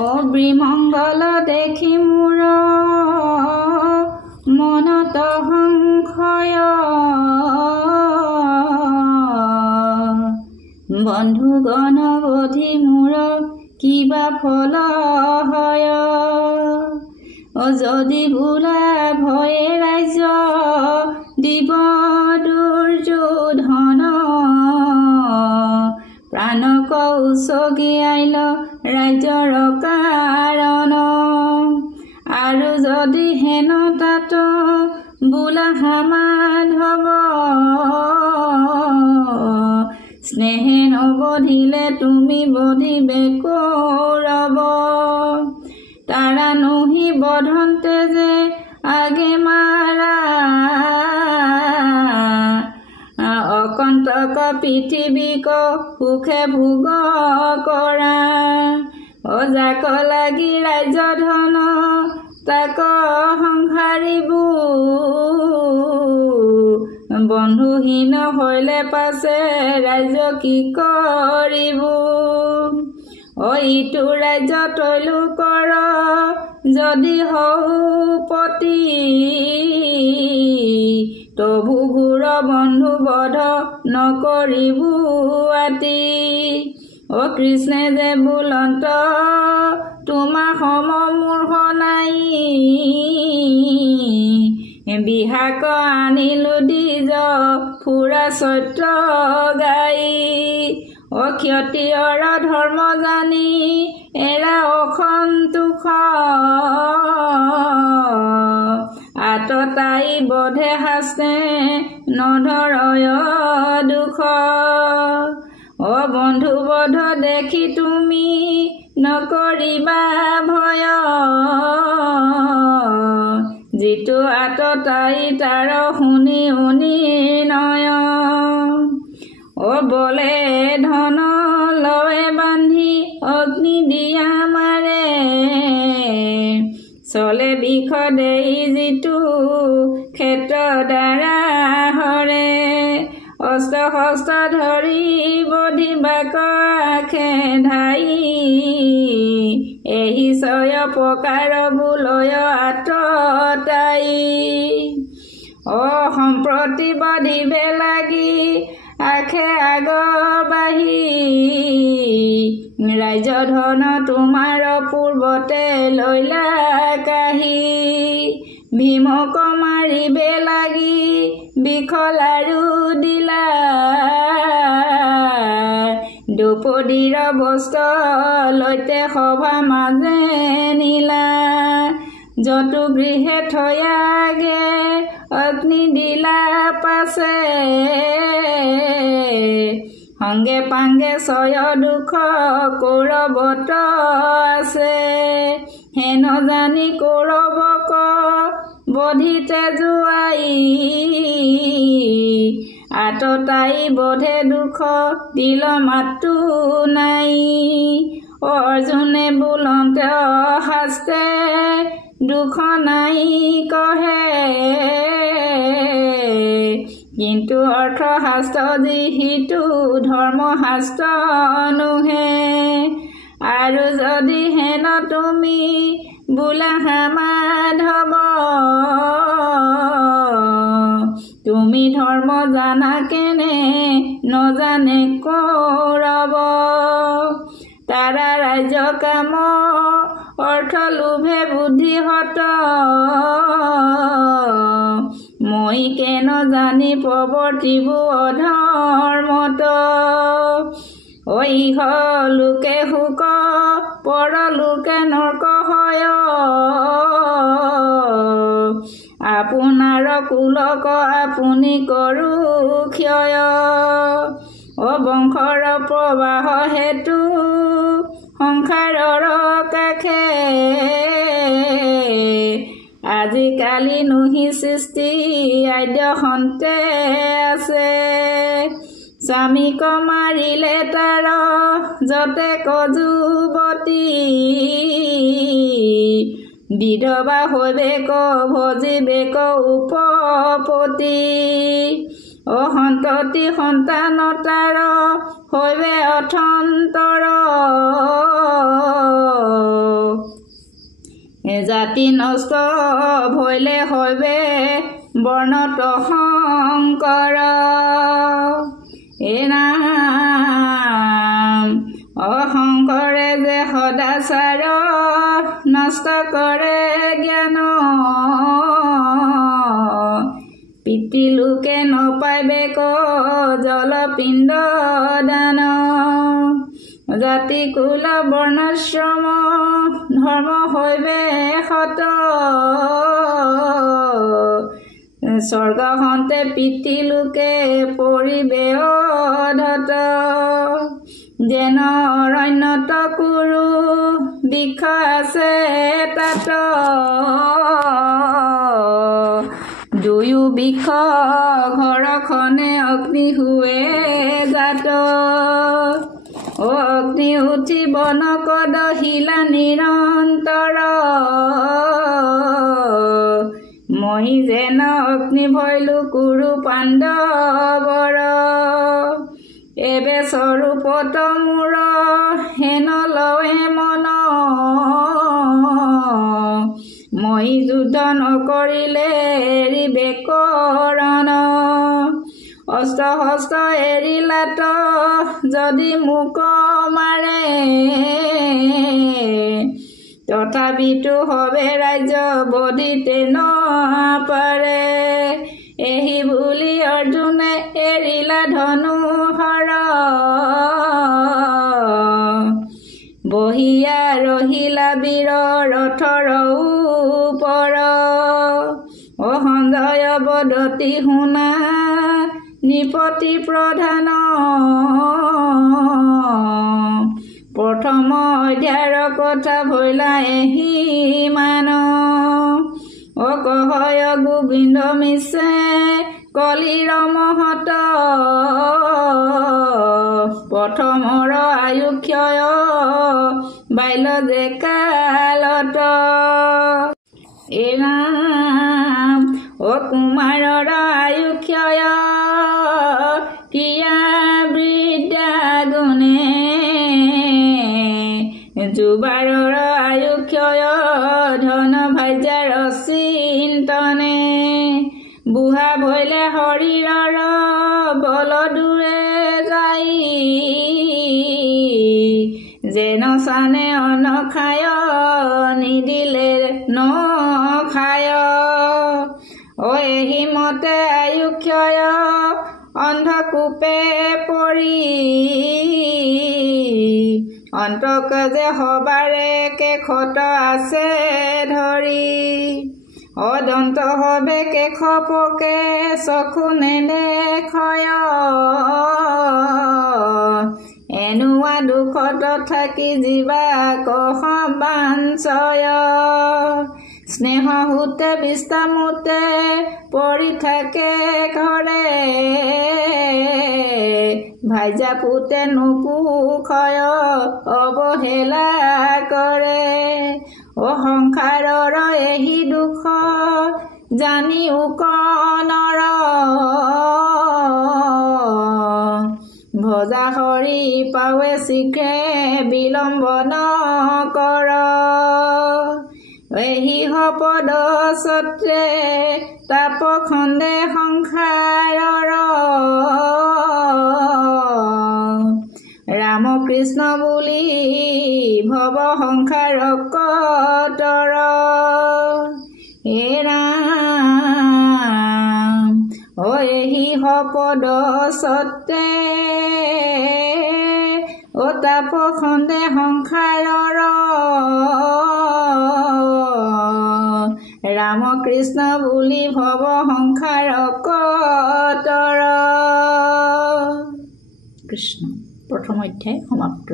অবিমংগল দেখি মোৰ মনত সংশয় বন্ধুগণ বোধি মোৰ কিবা ফল হয় যদি বোলে ভয়ে ৰাজ্য দিব দুৰ্যোধন প্ৰাণক উচগি আইল ৰাজ্যৰ কাৰণ আৰু যদি হেন তাত বোলা সমাধৱ স্নেহে নবধিলে তুমি বধিবে কৌৰৱ তাৰা নহি বধন্তে যে আগে মাৰা অকন্তক পৃথিৱীক সুখে ভোগ কৰা অজাক লাগি ৰাজ্য ধন তাক সংসাৰিব বন্ধুহীন হইলে পাছে ৰাজ্য কি কৰিব ইটো ৰাজ্য তৈলো কৰ যদি হৌপতি তবু গুৰ বন্ধু বধ নকৰিব আতি কৃষ্ণে যে বোলন্ত তোমাৰ সম মূৰ্খ নাই বিহাক আনিলো দ্বিজ ফুৰা সত্য গাই ক্ষতিয়ৰ ধৰ্ম জানি এৰা অসন্তোষ আততাই বধে হাস্তে নধৰয় দুখ বন্ধু বধ দেখি তুমি নকৰিবা ভয় যিটো আততাই তাৰ শুনি শুনি নয় বলে ধন লয়ে বান্ধি অগ্নি দিয়া মাৰে চলে বিষ দেই যিটো ক্ষেত্ৰ দ্বাৰা হৰে অস্ত্ৰ শস্ত্ৰ ধৰি বধিবাক আখে ধাই এহি ছয় প্ৰকাৰ বুলয় আততাই সম্প্ৰতি বধিবে লাগি আখে আগ বাঢ়ি ৰাজ্য ধন তোমাৰ পূৰ্বতে লৈলা কাহি ভীমক মাৰিবে লাগি বিখল আৰু দিলা দ্ৰৌপদীৰ বস্ত্ৰ লৈতে সভা মাজে নিলা যতু গৃহে থয়াগে অগ্নি দিলা পাছে সংগে পাংগে ছয় দুখ কৌৰৱত আছে হেন জানি কৌৰৱক বধিতে যোৱাই আততাই বধে দুখ দিল মাতো নাই অৰ্জুনে বোলন্ত শাস্তে দুখ নাই কহে কিন্তু অৰ্থশাস্ত্ৰ যিহিতু ধৰ্মশাস্ত্ৰ নুহে আৰু যদি হেন তুমি বোলা সমাধৱ তুমি ধৰ্ম জানা কেনে নজানে কৌৰৱ তাৰা ৰাজ্য কাম অৰ্থ লোভে বুদ্ধি হত মই কেন জানি প্ৰৱৰ্তিব অধৰ্মত ইহ লোকে সুখ পৰলোকে নৰক হয় আপোনাৰ কুলক আপুনি কৰো ক্ষয় বংশৰ প্ৰবাহ হেতু সংসাৰৰ কাষে আজিকালি নহি সৃষ্টি আদ্য সন্তে আছে স্বামীক মাৰিলে তাৰ যতে কযুৱতী বিধৱা হৈবে ক ভজিবে ক উপপতি সন্ততি সন্তান তাৰ হৈবে অথন্তৰ জাতি নষ্ট ভইলে হইবে বৰ্ণত শংকৰ এ নাম অহংকৰে যে সদাচাৰ নষ্ট কৰে জ্ঞান পিতৃ লোকে নপাইবে ক জলপিণ্ড দান জাতি কুল বৰ্ণাশ্ৰম ধৰ্ম হইবে সত স্বৰ্গ হন্তে পিতৃ লোকে পৰিবে অধত যেন অৰণ্যত কুৰু বৃক্ষ আছে তাত দুয়ো বৃক্ষ ঘৰখনে অগ্নি হুৱে জাত অগ্নি উঠি বনকদ শিলা নিৰন্তৰ মই যেন অগ্নি ভইলো কুৰু পাণ্ডৱৰ এবে স্বৰূপত মূৰ হেন লৱে মন মই যুদ্ধ নকৰিলে এৰিবে কৰণ অস্ত্ৰ হস্ত এৰিলাত যদি মোক মাৰে তথাপিতো হবে ৰাজ্য বধিতে নপাৰে এহি বুলি অৰ্জুনে এৰিলা ধনুহৰ বহিয়া ৰহিলা বীৰ ৰথৰ ওপৰ অ সঞ্জয় বদতি শুনা নিপতি প্ৰধান প্ৰথম অধ্যায়ৰ কথা ভইলা এহি মান অকহয় গোবিন্দ মিছে কলিৰ মহত প্ৰথমৰ আয়ু ক্ষয় বাইল যে কালত এ নাম কুমাৰৰ আয়ু ক্ষয় ক্ৰিয়া বৃদ্ধা গুণে যুবাৰৰ আয়ু ক্ষয় ধন ভাজ্যাৰ চিন্তনে বুঢ়া ভইলে শৰীৰৰ বল দূৰে যাই যেন চানে অন্ন খায় নিদিলে নখায় অ এহি মতে আয়ু ক্ষয় অন্ধকূপে পৰি অন্তক যে হবাৰে কেশত আছে ধৰি অদন্ত হবে কেশ পকে চকু নেদেখয় এনুৱা দুখত থাকি জীৱা কহ বাঞ্চয় স্নেহ হূতে বিস্তামূতে পৰি থাকে ঘৰে ভাইজা পুতে নুপুখয় অৱহেলা কৰে অ সংসাৰৰ এহি দুখ জানি উকনৰ ভজা হৰি পাৱে শীঘ্ৰে বিলম্ব নকৰ এহি পদ সত্ৰে তাপ খন্দে সংসাৰৰ ৰাম কৃষ্ণ বুলি ভৱ সংসাৰ কতৰ হে ৰাম অ এহি পদ সত্ৰে অ তাপ খন্দে সংসাৰৰ ৰাম কৃষ্ণ বুলি ভৱ সংসাৰ কতৰ কৃষ্ণ প্ৰথম অধ্যায় সমাপ্ত।